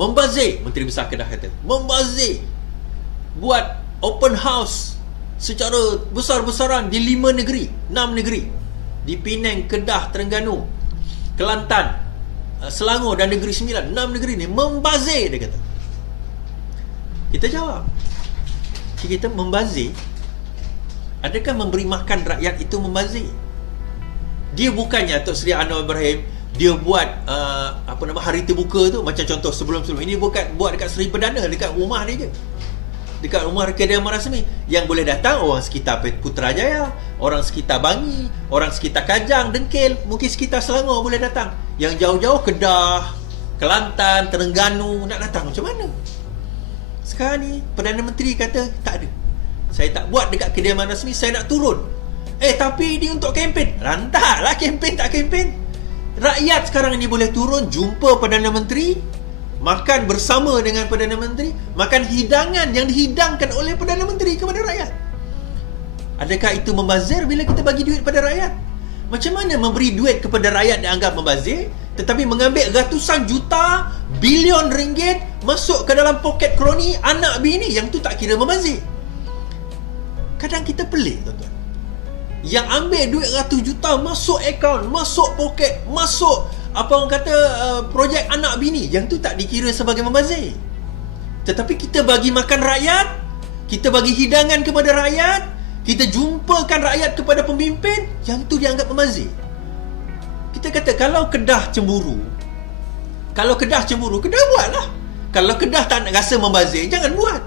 Membazir, Menteri Besar Kedah kata. Membazir. Buat open house secara besar-besaran di 5 negeri, 6 negeri. Di Penang, Kedah, Terengganu, Kelantan, Selangor dan Negeri Sembilan. 6 negeri ni membazir, dia kata. Kita jawab, kita membazir. Adakah memberi makan rakyat itu membazir? Dia bukannya Tok Seri Anwar Ibrahim dia buat hari terbuka tu, macam contoh sebelum-sebelum ini, buat dekat Seri Perdana, dekat rumah dia je, dekat rumah kediaman rasmi. Yang boleh datang orang sekitar Putrajaya, orang sekitar Bangi, orang sekitar Kajang, Dengkil, mungkin sekitar Selangor boleh datang. Yang jauh-jauh Kedah, Kelantan, Terengganu nak datang macam mana? Sekarang ni Perdana Menteri kata tak ada, saya tak buat dekat kediaman rasmi, saya nak turun. Tapi dia untuk kempen. Rantaklah kempen tak kempen. Rakyat sekarang ni boleh turun jumpa Perdana Menteri, makan bersama dengan Perdana Menteri, makan hidangan yang dihidangkan oleh Perdana Menteri kepada rakyat. Adakah itu membazir bila kita bagi duit pada rakyat? Macam mana memberi duit kepada rakyat dianggap membazir, tetapi mengambil ratusan juta, bilion ringgit masuk ke dalam poket kroni anak bini, yang tu tak kira membazir? Kadang kita pelik, tuan-tuan. Yang ambil duit ratus juta masuk akaun, masuk poket, masuk projek anak bini, yang tu tak dikira sebagai membazir. Tetapi kita bagi makan rakyat, kita bagi hidangan kepada rakyat, kita jumpakan rakyat kepada pemimpin, yang tu dianggap membazir. Kita kata kalau Kedah cemburu, Kedah buatlah. Kalau Kedah tak nak rasa membazir, jangan buat.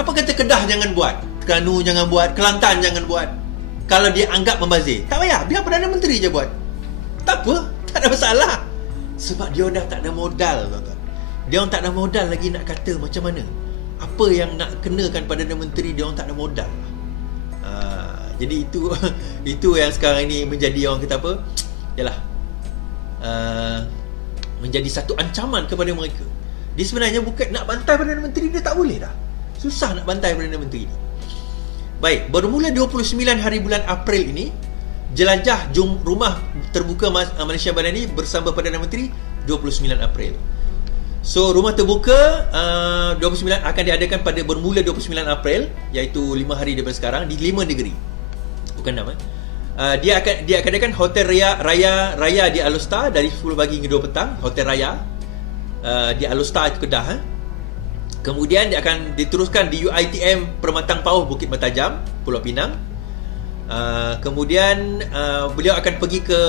Apa kata Kedah jangan buat, Terengganu jangan buat, Kelantan jangan buat? Kalau dia anggap membazir, tak payah, biar Perdana Menteri je buat. Tak apa, tak ada masalah. Sebab dia dah tak ada modal, tuan-tuan. Dia orang tak ada modal lagi nak kata macam mana. Apa yang nak kenakan Perdana Menteri, dia orang tak ada modal. Jadi itu yang sekarang ini menjadi orang kata apa? Yalah, menjadi satu ancaman kepada mereka. Dia sebenarnya bukan nak bantai Perdana Menteri, dia tak boleh dah. Susah nak bantai Perdana Menteri ni. Baik, bermula 29 hari bulan April ini, jelajah rumah terbuka Malaysia Madani bersama Perdana Menteri 29 April. So, rumah terbuka 29 akan diadakan pada bermula 29 April, iaitu 5 hari daripada sekarang, di 5 negeri. Bukan nama. Dia akan adakan Hotel Raya di Alostar dari 10 pagi hingga 2 petang, Hotel Raya di Alostar itu Kedah. Kemudian dia akan diteruskan di UiTM Permatang Pauh Bukit Mertajam, Pulau Pinang. Kemudian beliau akan pergi ke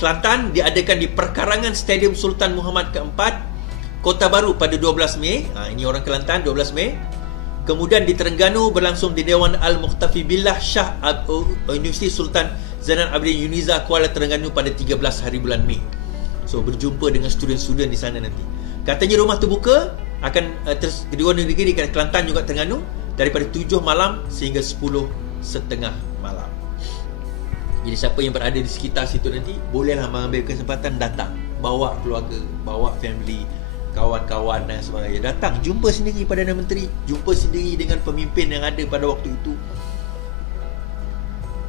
Kelantan, diadakan di Perkarangan Stadium Sultan Muhammad Keempat, Kota Baru pada 12 Mei. Ini orang Kelantan, 12 Mei. Kemudian di Terengganu berlangsung di Dewan Al-Mukhtafi Billah Shah Universiti Sultan Zainal Abidin Yuniza Kuala Terengganu pada 13 hari bulan Mei. So berjumpa dengan student-student di sana nanti. Katanya rumah terbuka akan kedua negeri di Kelantan juga Terengganu daripada 7 malam sehingga 10.30 malam. Jadi siapa yang berada di sekitar situ nanti bolehlah mengambil kesempatan datang, bawa keluarga, bawa family, kawan-kawan dan sebagainya. Datang, jumpa sendiri Perdana Menteri, jumpa sendiri dengan pemimpin yang ada pada waktu itu.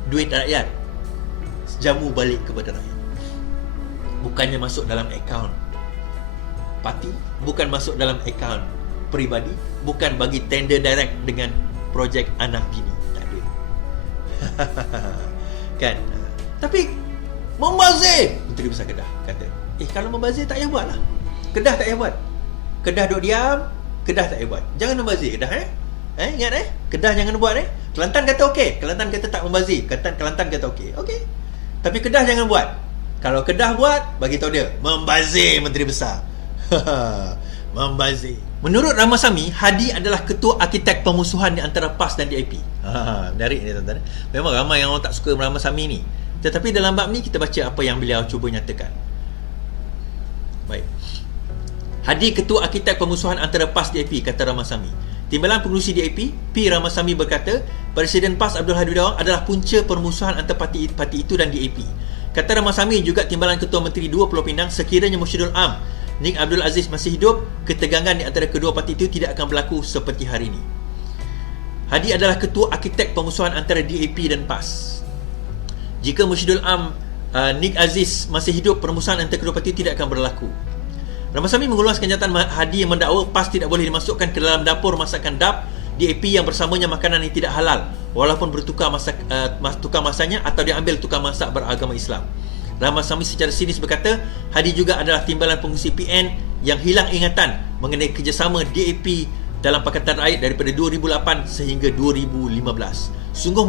Duit rakyat jamu balik kepada rakyat. Bukannya masuk dalam akaun parti, bukan masuk dalam akaun peribadi, bukan bagi tender direct dengan projek anak bini. Tak ada. Kan? Tapi membazir, Menteri Besar Kedah kata, kalau membazir tak payah buat lah. Kedah tak payah buat. Kedah duduk diam, Kedah tak payah buat. Jangan membazir Kedah. Ingat Kedah jangan buat. Kelantan kata okey, Kelantan kata tak membazir, Kelantan kata okey. Tapi Kedah jangan buat. Kalau Kedah buat, bagi tahu dia membazir Menteri Besar. Membazir. Menurut Ramasamy, Hadi adalah ketua arkitek pemusuhan di antara PAS dan DAP. Menarik ni tuan-tuan. Memang ramai yang orang tak suka Ramasamy ni. Tetapi dalam bab ni kita baca apa yang beliau cuba nyatakan. Baik. Hadi ketua arkitek pemusuhan antara PAS DAP, kata Ramasamy. Timbalan pengurusi DAP, P. Ramasamy berkata, Presiden PAS Abdul Hadi Dawang adalah punca permusuhan antara parti itu dan DAP. Kata Ramasamy juga Timbalan Ketua Menteri 2 Pulau Pinang, sekiranya Mursyidul Am Nik Abdul Aziz masih hidup, ketegangan di antara kedua parti itu tidak akan berlaku seperti hari ini. Hadi adalah ketua arkitek pemusuhan antara DAP dan PAS. Jika Mursyidul Am Nik Aziz masih hidup, permusuhan antara kedua parti tidak akan berlaku. Ramasamy mengeluarkan kenyataan Hadi yang mendakwa PAS tidak boleh dimasukkan ke dalam dapur masakan DAP DAP yang bersamanya makanan yang tidak halal walaupun bertukar tukar masaknya atau diambil tukar masak beragama Islam. Ramasamy secara sinis berkata, Hadi juga adalah timbalan pengurusi PN yang hilang ingatan mengenai kerjasama DAP dalam Pakatan Rakyat daripada 2008 sehingga 2015. Sungguh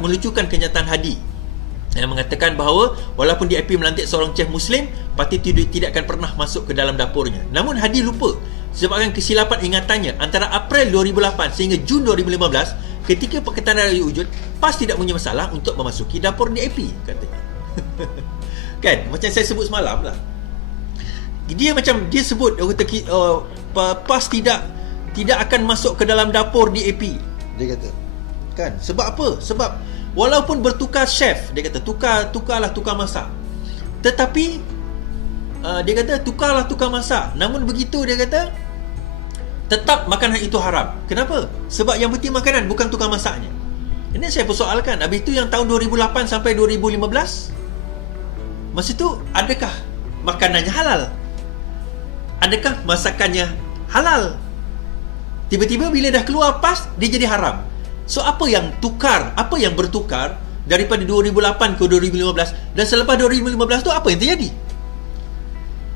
melucukan kenyataan Hadi yang mengatakan bahawa walaupun DAP melantik seorang chef Muslim, parti itu tidak akan pernah masuk ke dalam dapurnya. Namun Hadi lupa sebabkan kesilapan ingatannya antara April 2008 sehingga Jun 2015 ketika Pakatan Rakyat wujud, PAS tidak punya masalah untuk memasuki dapur DAP, katanya. Kan, macam saya sebut semalam lah. Dia sebut PAS tidak akan masuk ke dalam dapur DAP. Dia kata. Kan, sebab apa? Sebab walaupun bertukar chef, dia kata tukarlah tukar masak. Tetapi dia kata tukarlah tukar masak. Namun begitu dia kata tetap makanan itu haram. Kenapa? Sebab yang penting makanan, bukan tukar masaknya. Ini saya persoalkan. Habis itu yang tahun 2008 sampai 2015, masa itu adakah makanannya halal? Adakah masakannya halal? Tiba-tiba bila dah keluar PAS, dia jadi haram. So apa yang bertukar daripada 2008 ke 2015 dan selepas 2015 tu apa yang terjadi?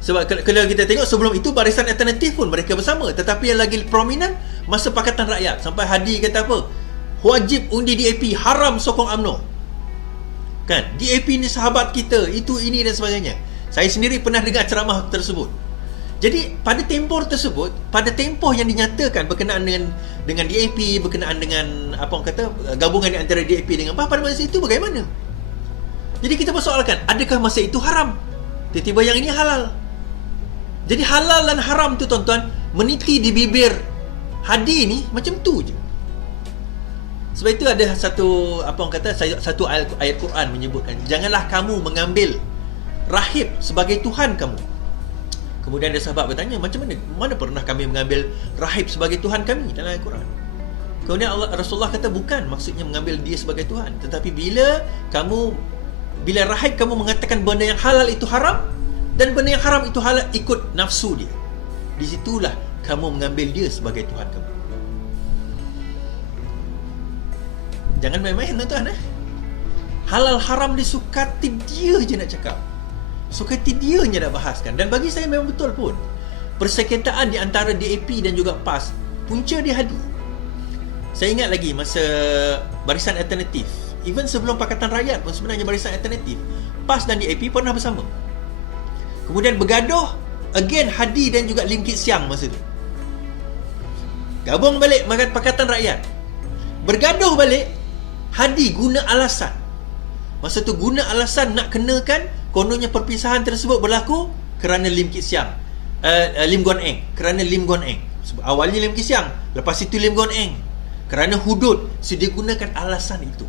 Sebab kalau kita tengok sebelum itu Barisan Alternatif pun mereka bersama, tetapi yang lagi prominent masa Pakatan Rakyat sampai Hadi kata apa? Wajib undi DAP, haram sokong UMNO. Kan? DAP ni sahabat kita, itu ini dan sebagainya. Saya sendiri pernah dengar ceramah tersebut. Jadi pada tempoh tersebut, pada tempoh yang dinyatakan berkenaan dengan DAP, berkenaan dengan apa orang kata gabungan di antara DAP dengan PAS, pada masa itu bagaimana? Jadi kita persoalkan, adakah masa itu haram? Tiba-tiba yang ini halal. Jadi halal dan haram tu tuan-tuan meniti di bibir Hadi ni macam tu je. Sebab itu ada satu apa orang kata satu ayat Quran menyebutkan, janganlah kamu mengambil rahib sebagai Tuhan kamu. Kemudian ada sahabat bertanya, macam mana pernah kami mengambil rahib sebagai Tuhan kami dalam Al-Quran? Kemudian Rasulullah kata bukan maksudnya mengambil dia sebagai Tuhan, tetapi bila rahib kamu mengatakan benda yang halal itu haram dan benda yang haram itu halal ikut nafsu dia, di situlah kamu mengambil dia sebagai Tuhan kamu. Jangan main-main tuan-tuan. Halal haram dia suka dia je nak cakap. Sukati dia je nak bahaskan. Dan bagi saya memang betul pun, persengketaan di antara DAP dan juga PAS punca di Hadi. Saya ingat lagi masa Barisan Alternatif, even sebelum Pakatan Rakyat pun sebenarnya Barisan Alternatif, PAS dan DAP pernah bersama. Kemudian bergaduh again Hadi dan juga Lim Kit Siang masa tu. Gabung balik Pakatan Rakyat. Bergaduh balik, Hadi guna alasan. Masa tu guna alasan nak kenakan kononnya perpisahan tersebut berlaku kerana Lim Kit Siang, Lim Guan Eng, kerana Lim Guan Eng. Awalnya Lim Kit Siang, lepas itu Lim Guan Eng, kerana hudud. So dia gunakan alasan itu.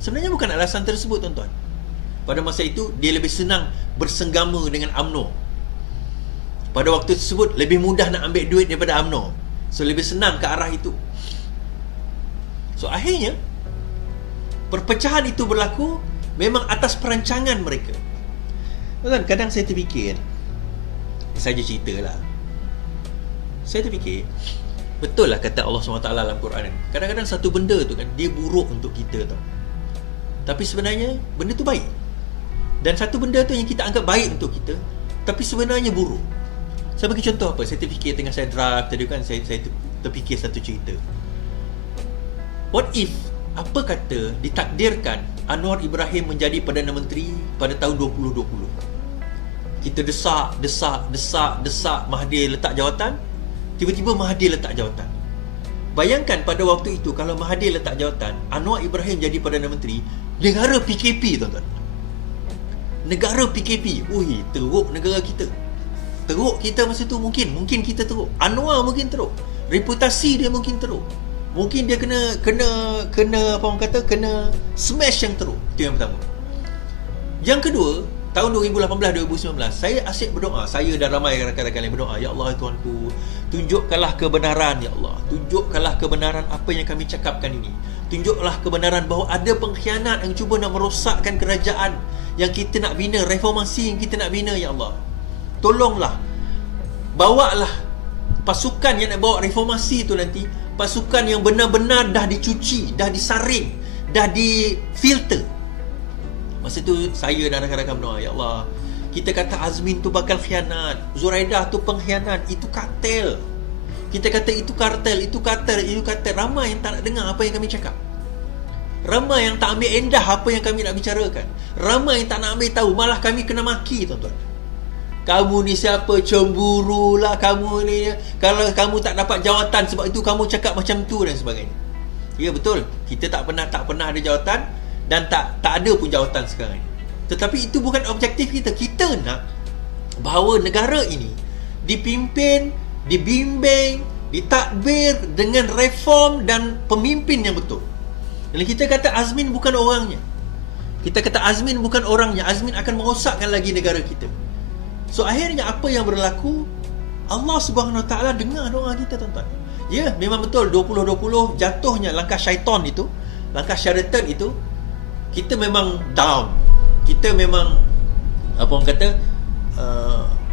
Sebenarnya bukan alasan tersebut tuan-tuan. Pada masa itu dia lebih senang bersenggama dengan UMNO. Pada waktu tersebut lebih mudah nak ambil duit daripada UMNO. So lebih senang ke arah itu. So akhirnya perpecahan itu berlaku memang atas perancangan mereka. Kadang saya terfikir, saja cerita lah, saya terfikir, betul lah kata Allah SWT dalam Quran. Kadang-kadang satu benda tu kan, dia buruk untuk kita tau, tapi sebenarnya benda tu baik. Dan satu benda tu yang kita anggap baik untuk kita, tapi sebenarnya buruk. Saya bagi contoh apa, saya terfikir tengah saya drive tadi kan, saya terfikir satu cerita. What if, apa kata ditakdirkan Anwar Ibrahim menjadi Perdana Menteri pada tahun 2020? Kita desak Mahathir letak jawatan, tiba-tiba Mahathir letak jawatan. Bayangkan pada waktu itu kalau Mahathir letak jawatan, Anwar Ibrahim jadi Perdana Menteri, negara PKP tuan-tuan. Negara PKP. Ui, teruk negara kita. Teruk kita masa tu mungkin kita teruk. Anwar mungkin teruk. Reputasi dia mungkin teruk. Mungkin dia kena apa orang kata, kena smash yang teruk. Itu yang pertama. Yang kedua, tahun 2018-2019 saya asyik berdoa. Saya dan ramai rakan-rakan yang berdoa, ya Allah Tuhanku, tunjukkanlah kebenaran, ya Allah. Tunjukkanlah kebenaran apa yang kami cakapkan ini. Tunjuklah kebenaran bahawa ada pengkhianat yang cuba nak merosakkan kerajaan yang kita nak bina, reformasi yang kita nak bina, ya Allah. Tolonglah bawalah pasukan yang nak bawa reformasi tu nanti, pasukan yang benar-benar dah dicuci, dah disaring, dah difilter. Masa tu saya dan rakan-rakan berdoa, ya Allah, kita kata Azmin tu bakal khianat, Zuraidah tu pengkhianat, itu kartel. Kita kata itu kartel, itu kartel, itu kartel. Ramai yang tak nak dengar apa yang kami cakap. Ramai yang tak ambil endah apa yang kami nak bicarakan. Ramai yang tak nak ambil tahu, malah kami kena maki, tuan-tuan. Kamu ni siapa, cemburu lah kamu ni, kalau kamu tak dapat jawatan sebab itu kamu cakap macam tu dan sebagainya. Ya betul, kita tak pernah ada jawatan dan tak ada pun jawatan sekarang ni. Tetapi itu bukan objektif kita. Kita nak bahawa negara ini dipimpin, dibimbing, ditadbir dengan reform dan pemimpin yang betul. Jadi kita kata Azmin bukan orangnya. Kita kata Azmin bukan orangnya. Azmin akan merosakkan lagi negara kita. So akhirnya apa yang berlaku, Allah Subhanahu Wa Taala dengar doa kita, tuan-tuan. Ya, memang betul 2020 jatuhnya langkah syaitan itu, langkah syaitan itu, kita memang down. Kita memang apa orang kata,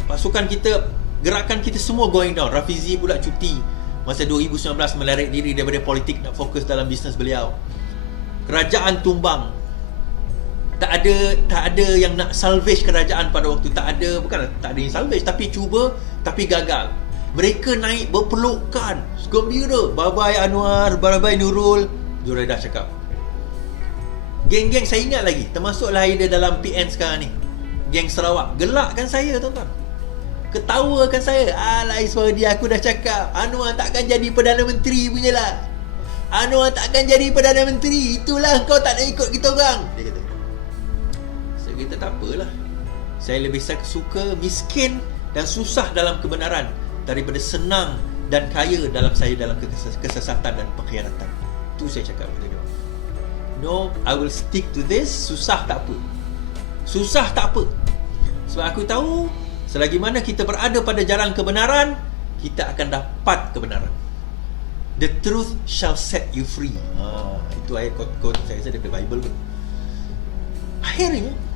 pasukan kita, gerakan kita semua going down. Rafizi pula cuti masa 2019, melarikan diri daripada politik, nak fokus dalam bisnes beliau. Kerajaan tumbang. Tak ada yang nak salvage kerajaan pada waktu. Bukan tak ada yang salvage, tapi cuba, tapi gagal. Mereka naik berpelukan, gembira. Bye-bye Anwar, bye-bye Nurul. Zuraidah cakap. Geng-geng saya ingat lagi, termasuklah Aida dalam PN sekarang ni, geng Sarawak. Gelakkan saya, tuan-tuan. Ketawakan saya. Alai suara dia, aku dah cakap Anwar takkan jadi Perdana Menteri punyalah. Anwar takkan jadi Perdana Menteri. Itulah kau tak nak ikut kita orang, dia kata. Kita tak apalah. Saya lebih suka miskin dan susah dalam kebenaran daripada senang dan kaya dalam kesesatan dan pengkhianatan. Itu saya cakap pada dia. No, I will stick to this. Susah tak apa. Susah tak apa. Sebab aku tahu selagi mana kita berada pada jalan kebenaran, kita akan dapat kebenaran. The truth shall set you free. Itu ayat quote saya daripada Bible pun. Akhirnya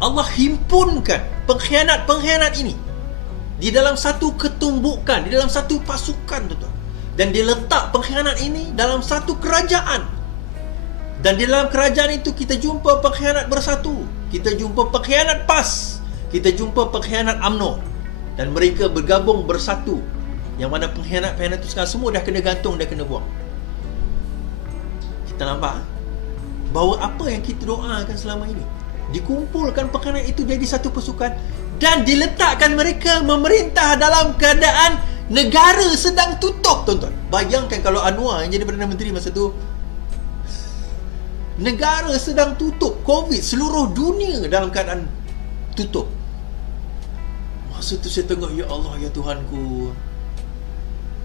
Allah himpunkan pengkhianat-pengkhianat ini di dalam satu ketumbukan, di dalam satu pasukan, tuan-tuan. Dan dia letak pengkhianat ini dalam satu kerajaan. Dan di dalam kerajaan itu kita jumpa pengkhianat bersatu. Kita jumpa pengkhianat PAS. Kita jumpa pengkhianat UMNO. Dan mereka bergabung bersatu. Yang mana pengkhianat-pengkhianat itu sekarang semua dah kena gantung, dah kena buang. Kita nampak bahawa apa yang kita doakan selama ini, dikumpulkan pengkhianat itu jadi satu pasukan dan diletakkan mereka memerintah dalam keadaan negara sedang tutup, tuan-tuan. Bayangkan kalau Anwar yang jadi Perdana Menteri masa tu, negara sedang tutup, COVID, seluruh dunia dalam keadaan tutup. Masa tu saya tengok, ya Allah, ya Tuhanku,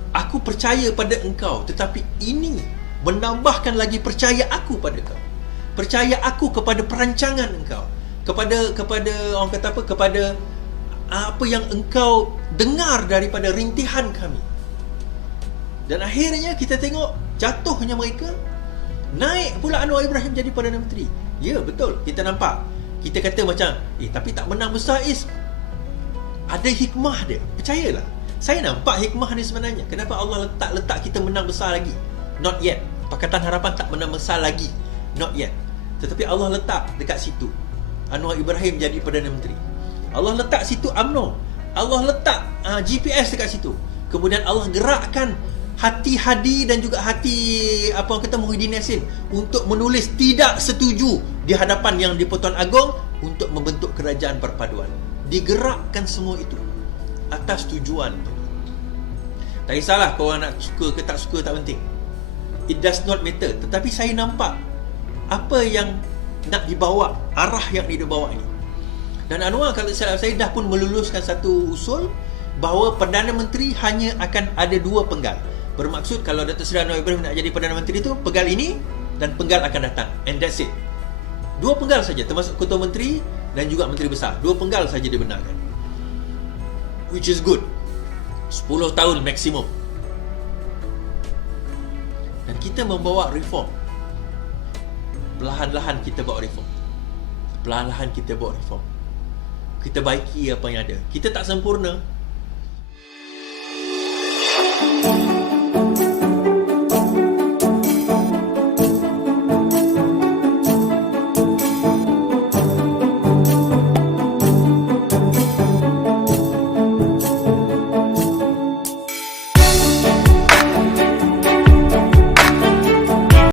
aku percaya pada Engkau, tetapi ini menambahkan lagi percaya aku pada Engkau. Percaya aku kepada perancangan Engkau, kepada orang kata apa, kepada apa yang Engkau dengar daripada rintihan kami. Dan akhirnya kita tengok jatuhnya mereka, naik pula Anwar Ibrahim jadi Perdana Menteri. Ya betul, kita nampak. Kita kata macam, tapi tak menang besar Is. Ada hikmah dia, percayalah. Saya nampak hikmah dia sebenarnya. Kenapa Allah letak kita menang besar lagi? Not yet. Pakatan Harapan tak menang besar lagi. Not yet. Tetapi Allah letak dekat situ Anwar Ibrahim jadi Perdana Menteri. Allah letak situ UMNO. Allah letak GPS dekat situ. Kemudian Allah gerakkan hati Hadi dan juga hati Muhyiddin Yassin untuk menulis tidak setuju di hadapan yang di-Pertuan Agong untuk membentuk kerajaan perpaduan. Digerakkan semua itu atas tujuan. Tak kisahlah korang nak suka ke tak suka, tak penting. It does not matter. Tetapi saya nampak apa yang nak dibawa, arah yang dibawa ini. Dan Anwar, kalau saya dah pun meluluskan satu usul bahawa Perdana Menteri hanya akan ada dua penggal. Bermaksud kalau Datuk Seri Anwar Ibrahim nak jadi Perdana Menteri tu, penggal ini dan penggal akan datang. And that's it. Dua penggal saja, termasuk Ketua Menteri dan juga Menteri Besar. Dua penggal saja dibenarkan. Which is good. 10 tahun maksimum. Dan kita membawa reform. Perlahan-lahan kita bawa reform. Perlahan-lahan kita bawa reform. Kita baiki apa yang ada. Kita tak sempurna,